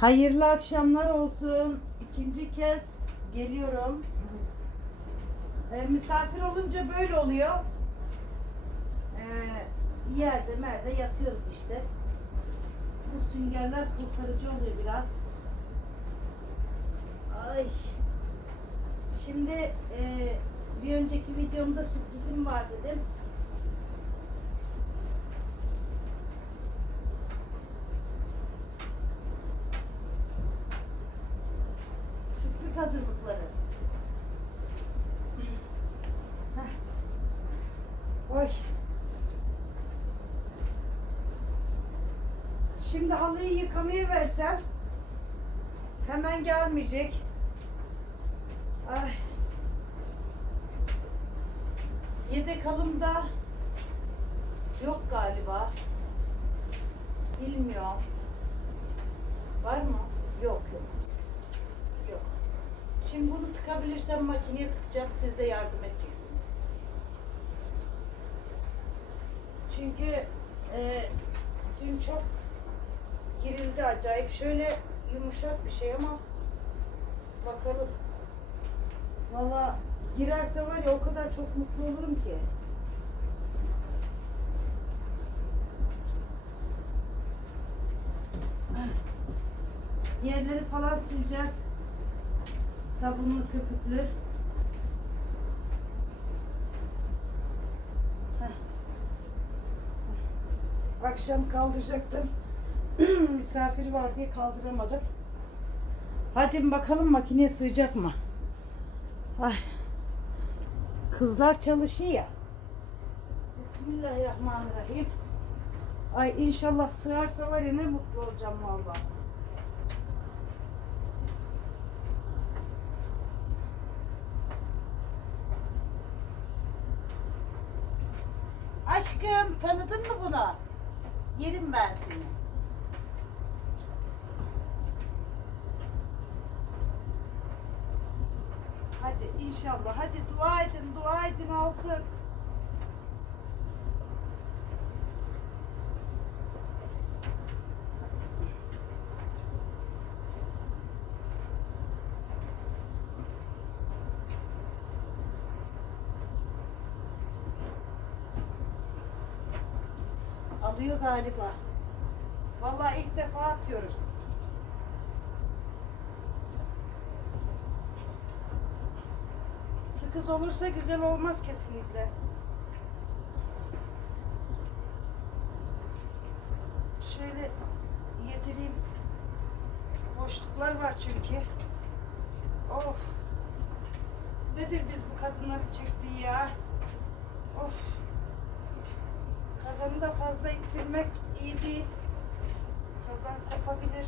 Hayırlı akşamlar olsun. İkinci kez geliyorum. Ee, misafir olunca böyle oluyor. Ee, yerde merde yatıyoruz işte. Bu süngerler kurtarıcı oluyor biraz. Ay. Şimdi e, bir önceki videomda sürprizim var dedim. Gelmeyecek. Ay. Yedek halımda yok galiba. Bilmiyorum. Var mı? Yok yok. Yok. Şimdi bunu tıkabilirsem makineye tıkacağım. Siz de yardım edeceksiniz. Çünkü e, dün çok girildi acayip. Şöyle yumuşak bir şey ama bakalım. Valla girerse var ya o kadar çok mutlu olurum ki. Yerleri falan sileceğiz. Sabunlu köpüklü. Akşam kaldıracaktım. Misafiri var diye kaldıramadım. Hadi bakalım makineye sığacak mı? Ay. Kızlar çalışıyor ya. Bismillahirrahmanirrahim. Ay inşallah sığarsa var ya ne mutlu olacağım vallahi. Aşkım tanıdın mı bunu? Yerim ben seni. Hadi inşallah. Hadi dua edin, dua edin alsın. Alıyor galiba. Vallahi ilk defa atıyorum. Tıkız olursa güzel olmaz kesinlikle. Şöyle yedireyim. Boşluklar var çünkü. Of. Nedir biz bu kadınları çektiği ya? Of. Kazanı da fazla ittirmek iyi değil. Kazan kopabilir.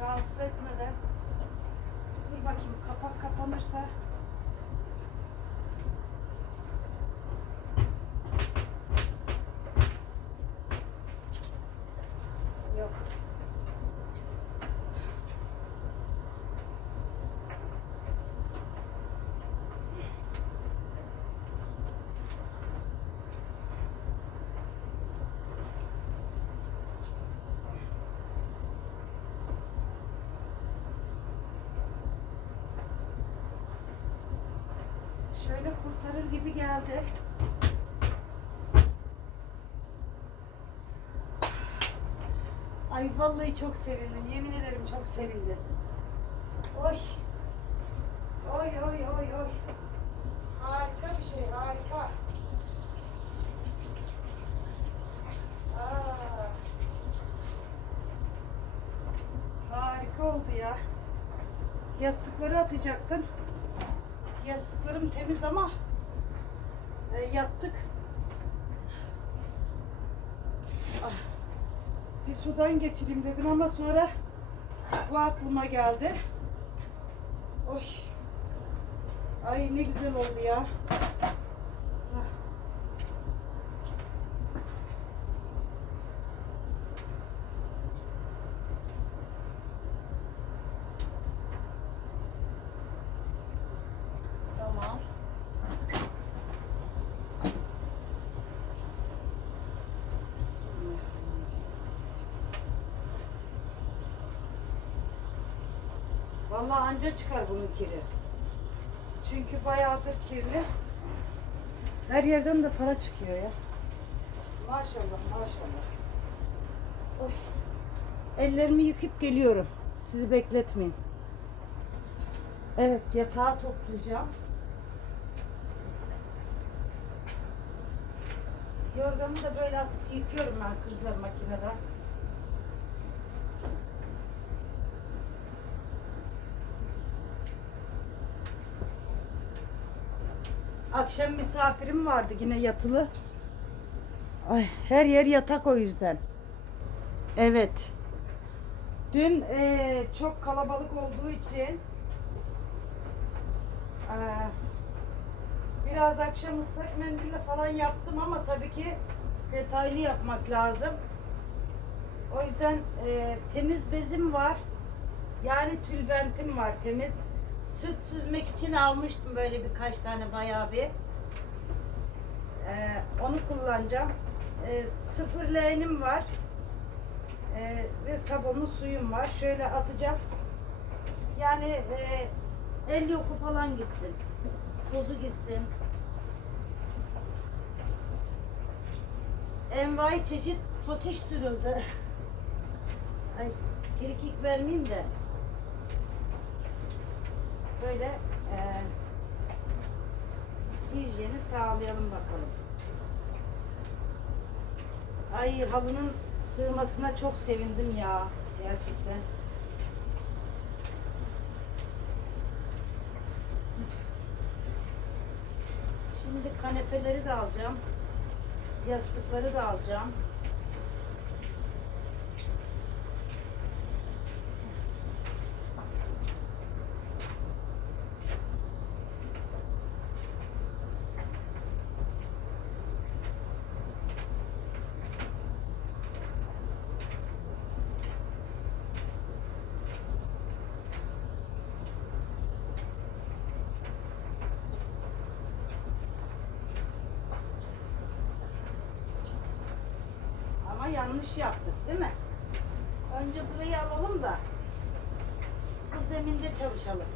Rahatsız etmeden. Bakayım kapak kapanırsa. Yok. Şöyle kurtarır gibi geldi. Ay vallahi çok sevindim. Yemin ederim çok sevindim. Oy. Oy oy oy oy. Harika bir şey, harika. Aa. Harika oldu ya. Yastıkları atacaktım. Yastıklarım temiz ama e, yattık. Ah, Bir sudan geçireyim dedim ama sonra bu aklıma geldi. Oy. Ay ne güzel oldu ya. Ah. Tamam. Bismillahirrahmanirrahim. Anca çıkar bunun kiri. Çünkü bayağıdır kirli. Her yerden de para çıkıyor ya. Maşallah maşallah. Oy. Ellerimi yıkayıp geliyorum. Sizi bekletmeyin. Evet yatağı toplayacağım. Yorganı da böyle atıp yıkıyorum ben kızlar makinede. Akşam misafirim vardı yine yatılı. Ay, her yer yatak o yüzden. Evet. Dün eee, çok kalabalık olduğu için eee, biraz akşam ıslak mendille falan yaptım ama tabii ki detaylı yapmak lazım. O yüzden eee, temiz bezim var. Yani tülbentim var temiz. Süt süzmek için almıştım böyle birkaç tane bayağı bir. Ee, onu kullanacağım. Ee, sıfır leğenim var. Ee, ve sabunlu suyum var. Şöyle atacağım. Yani e, el yoku falan gitsin. Tozu gitsin. Envai çeşit totiş sürüldü. Ay, frikik vermeyeyim de. Böyle e, hijyeni sağlayalım bakalım. Ay halının sığmasına çok sevindim ya. Gerçekten. Şimdi kanepeleri de alacağım. Yastıkları da alacağım. Ama yanlış yaptık değil mi? Önce burayı alalım da bu zeminde çalışalım.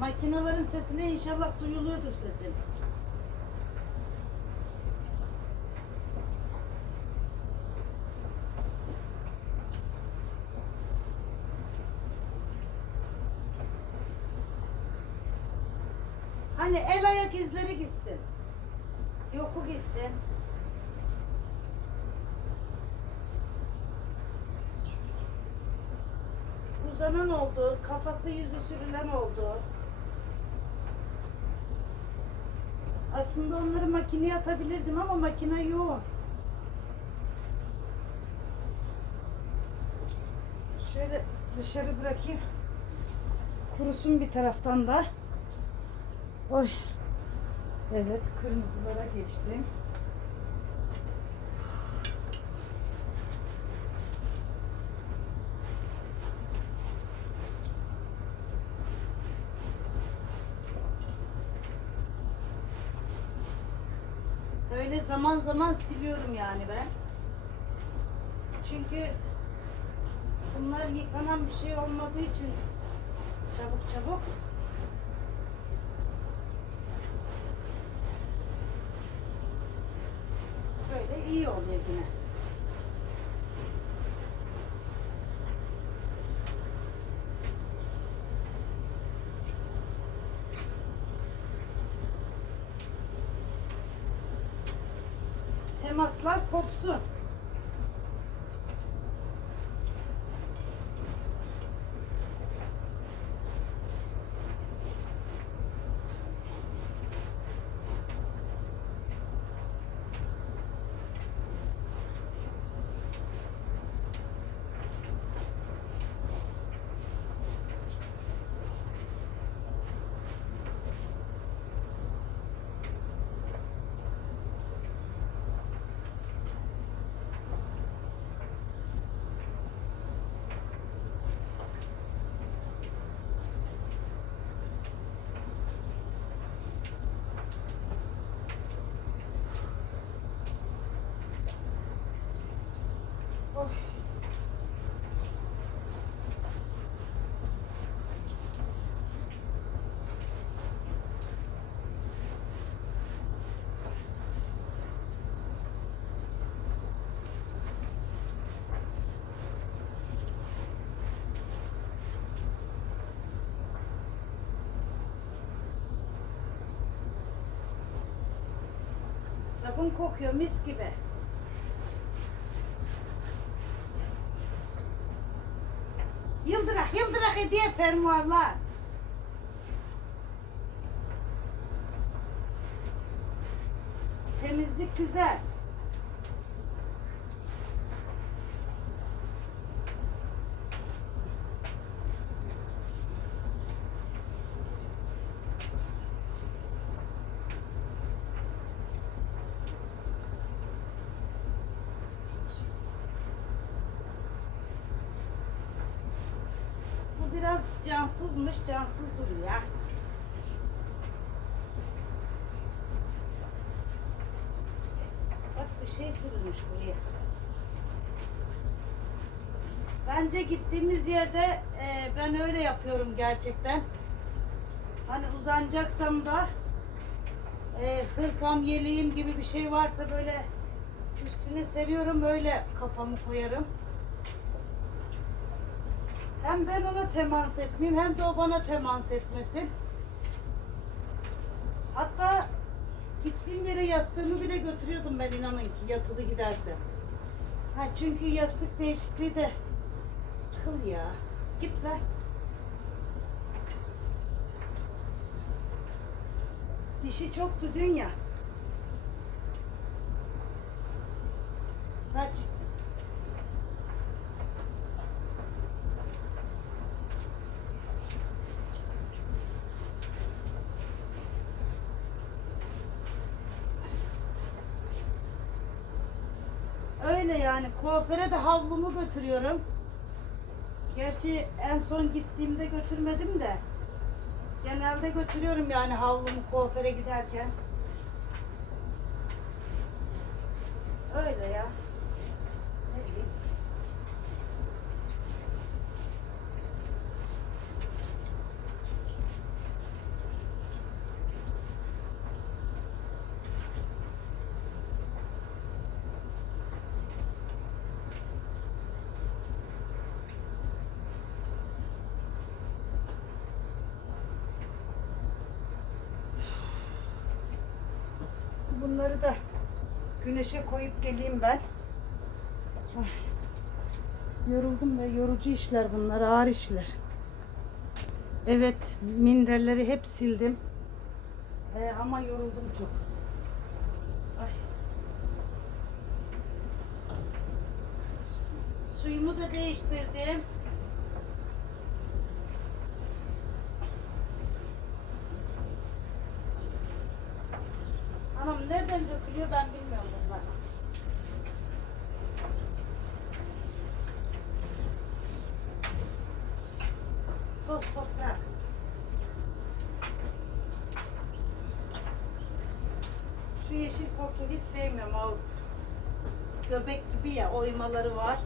Makinelerin sesine inşallah duyuluyordur sesim. Hani el ayak izleri gitsin. Yoku gitsin. Uzanan oldu, kafası yüzü sürülen oldu. Aslında onları makineye atabilirdim ama makine yoğun. Şöyle dışarı bırakayım. Kurusun bir taraftan da. Oy. Evet, kırmızılara geçtim. Öyle zaman zaman siliyorum yani ben. Çünkü bunlar yıkanan bir şey olmadığı için çabuk çabuk böyle iyi oluyor Sabun kokuyor mis gibi. Yıldırak yıldırak hediye fermuarlar. Temizlik güzel. Bu biraz cansızmış, cansız duruyor. Bak bir şey sürülmüş buraya. Bence gittiğimiz yerde e, ben öyle yapıyorum gerçekten. Hani uzanacaksam da e, hırkam, yeleğim gibi bir şey varsa böyle üstüne seriyorum öyle kafamı koyarım. Hem ben ona temas etmeyeyim hem de o bana temas etmesin. Hatta gittiğim yere yastığımı bile götürüyordum ben inanın ki yatılı gidersem. Ha çünkü yastık değişikliği de kıl ya. Git lan. Dişi çoktu dün ya. Saç. Öyle yani kuaföre de havlumu götürüyorum. Gerçi en son gittiğimde götürmedim de. Genelde götürüyorum yani havlumu kuaföre giderken. Öyle ya. Ne diyeyim? Bunları da güneşe koyup geleyim ben. Yoruldum ve yorucu işler bunlar, ağır işler. Evet, minderleri hep sildim. Ee, ama yoruldum çok. Ay. Suyumu da değiştirdim. Anam nereden dökülüyor ben bilmiyorum bunlar. Toz toprak. Şu yeşil koltuğu hiç sevmiyorum. O göbek gibi ya oymaları var.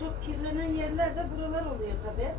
Çok kirlenen yerler de buralar oluyor tabi.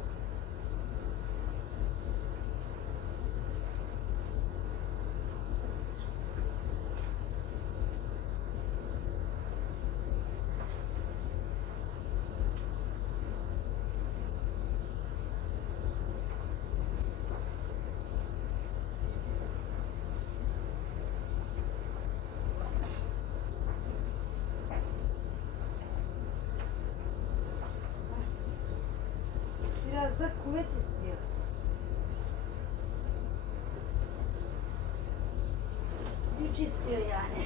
Biraz da kuvvet istiyor. Güç istiyor yani.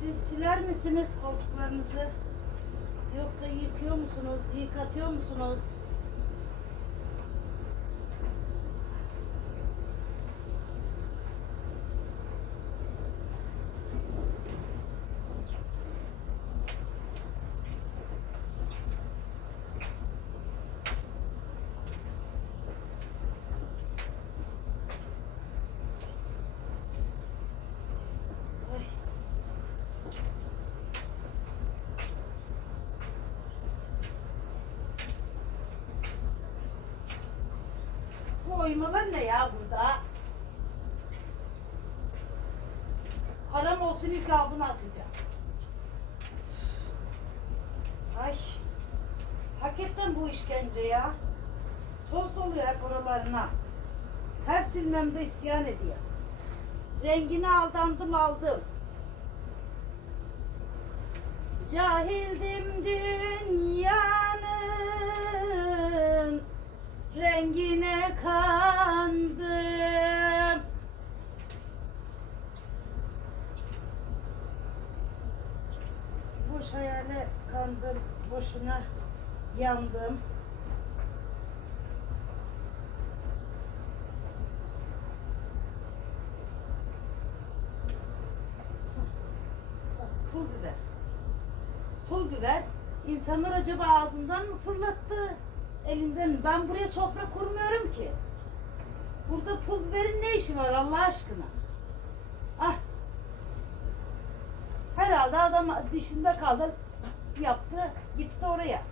Siz siler misiniz koltuklarınızı? Yoksa yıkıyor musunuz? Yıkatıyor musunuz? Oymalar ne ya burada? Param olsun ilk abını atacağım. Ay. Hakikaten bu işkence ya. Toz doluyor hep oralarına. Her silmemde isyan ediyor. Rengine aldandım aldım. Cahildim dünyanın rengine kandım. Boş hayale kandım, boşuna yandım. Pul biber. Pul biber insanlar acaba ağzından mı fırlattı? Elinden. Ben buraya sofra kurmuyorum ki. Burada pul biberin ne işi var Allah aşkına? Ah. Herhalde adam dişinde kaldı. Yaptı. Gitti oraya.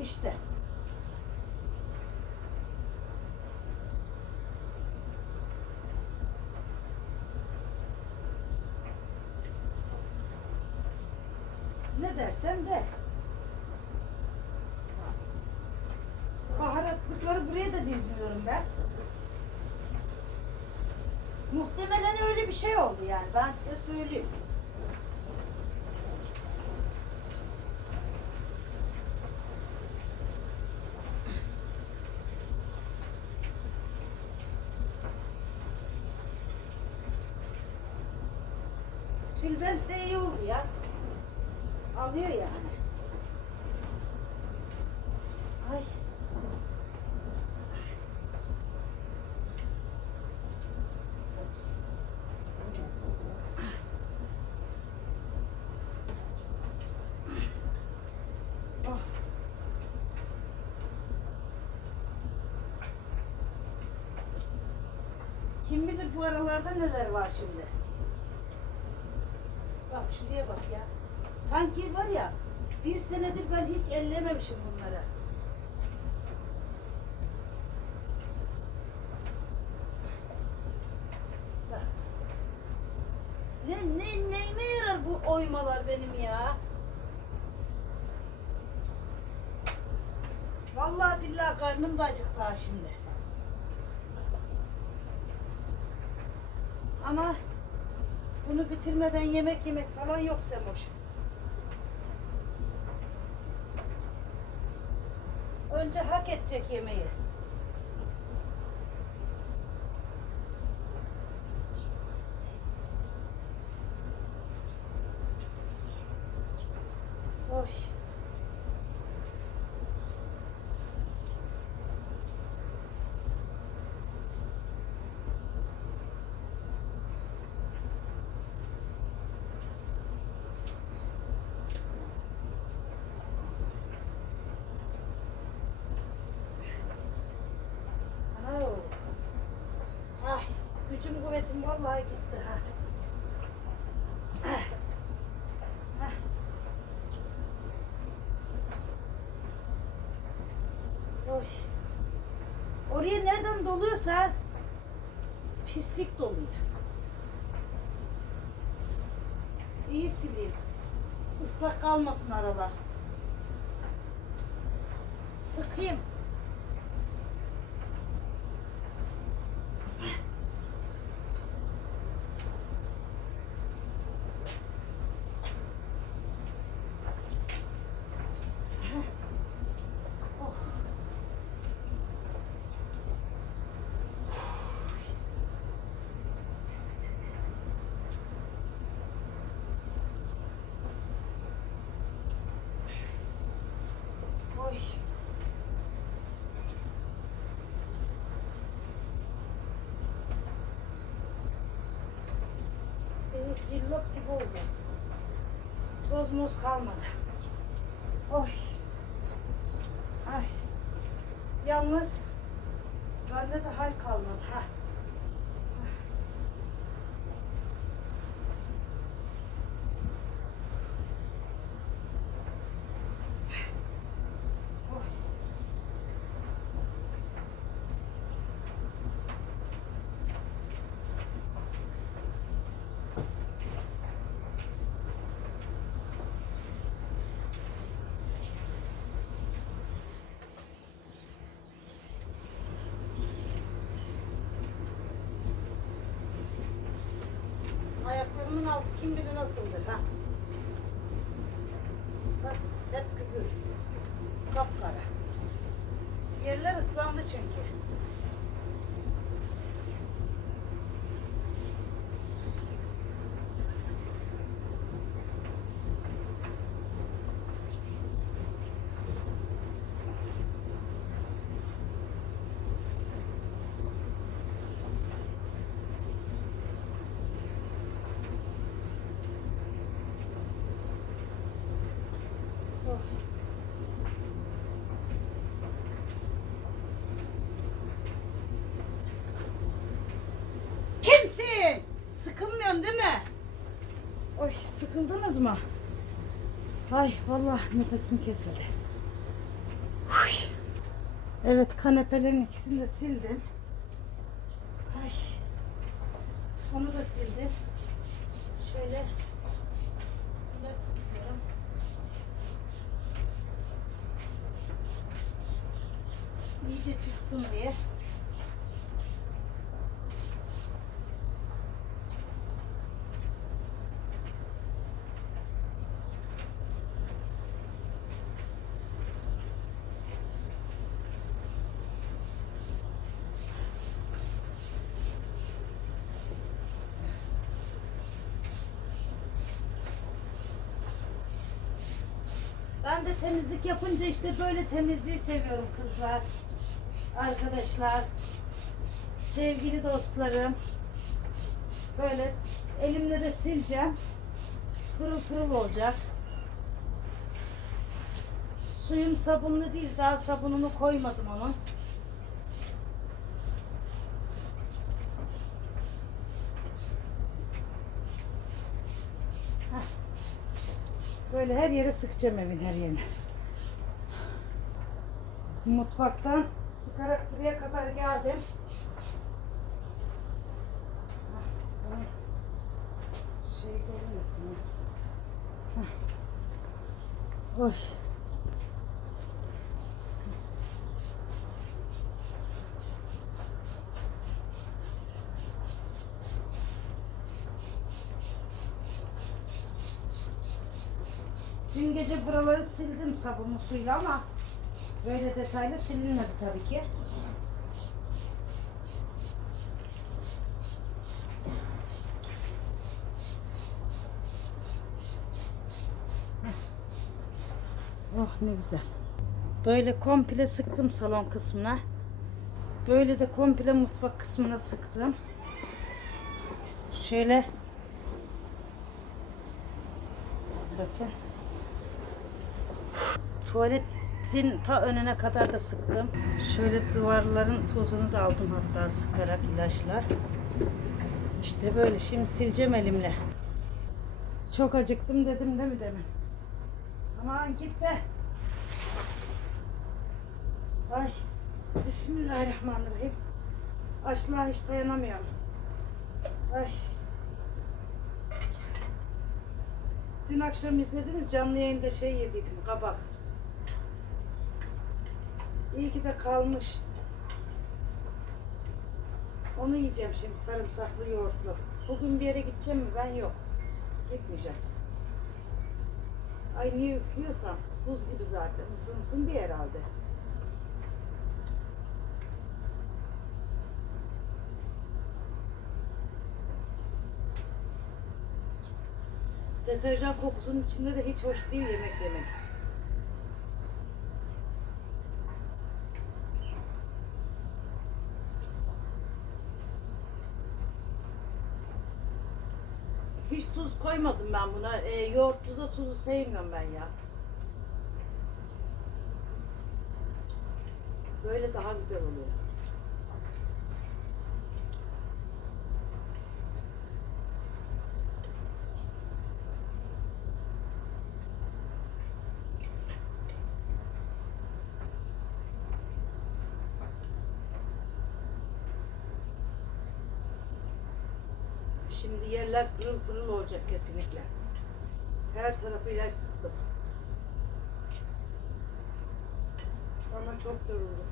İşte. Ne dersen de. Baharatlıkları buraya da dizmiyorum ben. Muhtemelen öyle bir şey oldu yani ben size söyleyeyim. Tülbent de iyi oldu ya. Alıyor yani. Ay. Oh. Kim bilir bu aralarda neler var şimdi. Bak şuraya bak ya. Sanki var ya bir senedir ben hiç ellememişim bunları. Bak. Ne, ne, neyime yarar bu oymalar benim ya? Vallahi billahi karnım da acıktı şimdi. Ama bunu bitirmeden yemek yemek falan yok Semoş. Önce hak edecek yemeği. Oy. Au. Ay, gücüm kuvvetim vallahi gitti ha. Oy. Oraya nereden doluyorsa pislik doluyor. İyi sileyim. Islak kalmasın aralar. Sıkayım. Oh. Oy. Evet, cillop gibi oldu. Toz muz kalmadı. Oy. Ay. Yalnız bende de hal kalmadı ha. Kim bilir nasıldır ha. Bak hep küpür. Kapkara. Yerler ıslandı çünkü. Oh. Kimsin? Sıkılmıyorsun değil mi? Oy sıkıldınız mı? Ay vallahi nefesim kesildi. Huy. Evet kanepelerin ikisini de sildim. Ay. Onu da sildim. Şöyle. İyice çıksın diye. Yapınca işte böyle temizliği seviyorum kızlar. Arkadaşlar. Sevgili dostlarım. Böyle elimle de sileceğim. Pırıl pırıl olacak. Suyum sabunlu değil. Daha sabununu koymadım. Heh. Böyle her yere sıkacağım evin her yerine. Mutfaktan sıkarak buraya kadar geldim. Bunu Şey görünmesin. Oy. Dün gece buraları sildim sabunlu suyla ama böyle detaylı silinmedi tabii ki. Oh ne güzel. Böyle komple sıktım salon kısmına. Böyle de komple mutfak kısmına sıktım. Şöyle bakın. Tuvaletin ta önüne kadar da sıktım. Şöyle duvarların tozunu da aldım hatta sıkarak ilaçla. İşte böyle şimdi sileceğim elimle. Çok acıktım dedim değil mi demin? Aman git de. Ay. Bismillahirrahmanirrahim. Açlığa hiç dayanamıyorum. Ay. Dün akşam izlediniz canlı yayında şey yediydim kabak. İyi ki de kalmış. Onu yiyeceğim şimdi sarımsaklı yoğurtlu. Bugün bir yere gideceğim mi? Ben yok. Gitmeyeceğim. Ay niye üflüyorsam buz gibi zaten ısınsın diye herhalde. Deterjan kokusunun içinde de hiç hoş değil yemek yemek. Hiç tuz koymadım ben buna. E, yoğurtlu da tuzu sevmiyorum ben ya. Böyle daha güzel oluyor. Şimdi yerler pırıl pırıl olacak kesinlikle. Her tarafı ilaç sıktım. Ama çok yoruldum.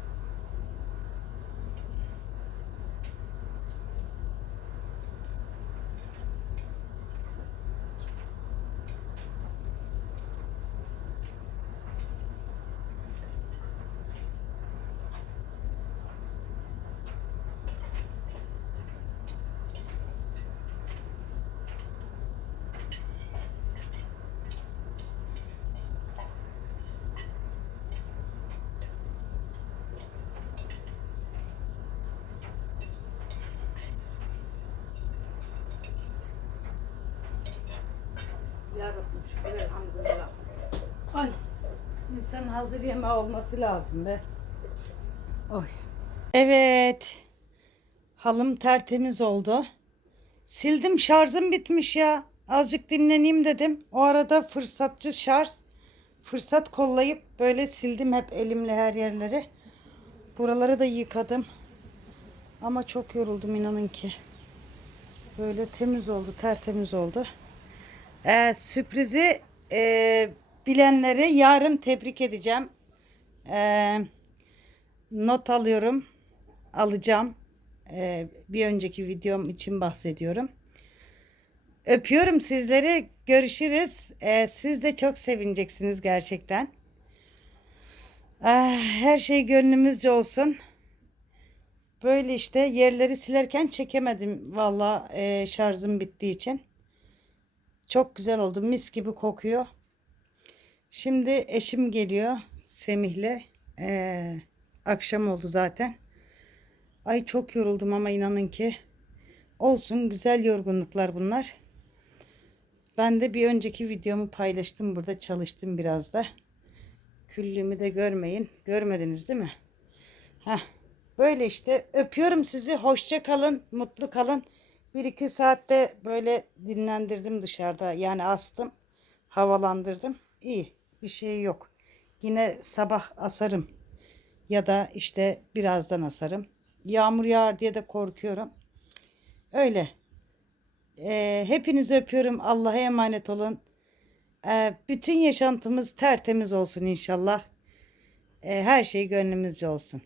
Hazır yemeği olması lazım be. Oy. Evet. Halım tertemiz oldu. Sildim şarjım bitmiş ya. Azıcık dinleneyim dedim. O arada fırsatçı şarj. Fırsat kollayıp böyle sildim hep elimle her yerleri. Buraları da yıkadım. Ama çok yoruldum inanın ki. Böyle temiz oldu, tertemiz oldu. Ee, sürprizi e, bilenleri yarın tebrik edeceğim. Ee, not alıyorum. Alacağım. Ee, bir önceki videom için bahsediyorum. Öpüyorum sizleri. Görüşürüz. Ee, siz de çok sevineceksiniz gerçekten. Ah, her şey gönlümüzce olsun. Böyle işte yerleri silerken çekemedim valla e, şarjım bittiği için. Çok güzel oldu. Mis gibi kokuyor. Şimdi eşim geliyor Semih'le. Ee, akşam oldu zaten. Ay çok yoruldum ama inanın ki. Olsun güzel yorgunluklar bunlar. Ben de bir önceki videomu paylaştım burada çalıştım biraz da. Küllüğümü de görmeyin. Görmediniz değil mi? Heh. Böyle işte öpüyorum sizi. Hoşça kalın, mutlu kalın. Bir iki saatte böyle dinlendirdim dışarıda. Yani astım, havalandırdım. İyi, bir şey yok. Yine sabah asarım. Ya da işte birazdan asarım. Yağmur yağar diye de korkuyorum. Öyle. Ee, hepinizi öpüyorum. Allah'a emanet olun. Ee, bütün yaşantımız tertemiz olsun inşallah. Ee, her şey gönlümüzce olsun.